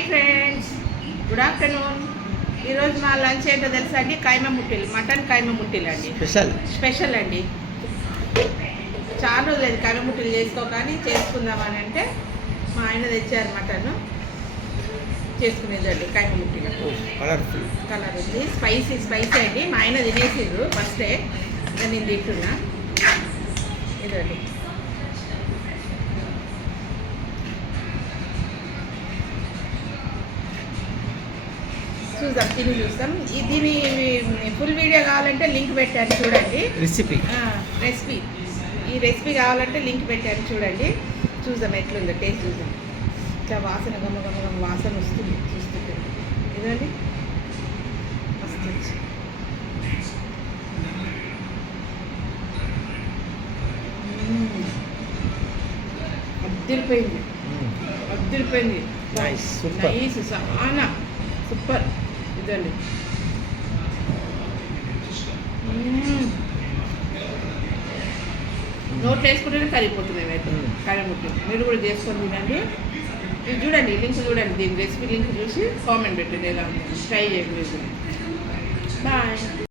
Hi friends, good afternoon. ఈరోజు మా lunch ఏంటో తెలుసా అండి? కైమ ముట్టిలు, మటన్ కైమ ముట్టిలు అండి. స్పెషల్ అండి. చాలా రోజులేదు కైమ ముట్టిలు చేసుకోగాని చేసుకుందామని అంటే మా ఆయన తెచ్చారు మటన్. చేసుకునేదండి కైమ ముట్టిలు. కలర్ ఉంది, స్పైసీ అండి. మా ఆయన తినేసిండ్రు ఫస్టే, నేను తింటున్నా. ఇదండి చూద్దాం, తిని చూస్తాం. దీని ఫుల్ వీడియో కావాలంటే లింక్ పెట్టాను చూడండి. రెసిపీ ఈ రెసిపీ కావాలంటే లింక్ పెట్టాను చూడండి. చూద్దాం ఎట్లుందో, టేస్ట్ చూద్దాం. ఇట్లా వాసన గమ్మ వాసన వస్తుంది చూస్తుంటే. ఇదండి మస్తు అద్దరిపోయింది. నైస్, చాలా సూపర్. ఇదండి నోట్లో వేసుకుంటేనే కరిగిపోతున్నాయి అయితే కరిగిపోతుంది. మీరు కూడా చేసుకొని తినండి. ఇది చూడండి, లింక్ చూడండి, దీని రెసిపీ లింక్ చూసి కామెంట్ పెట్టండి ఎలా ఉంటుంది. ట్రై చేయండి మీరు. బాయ్.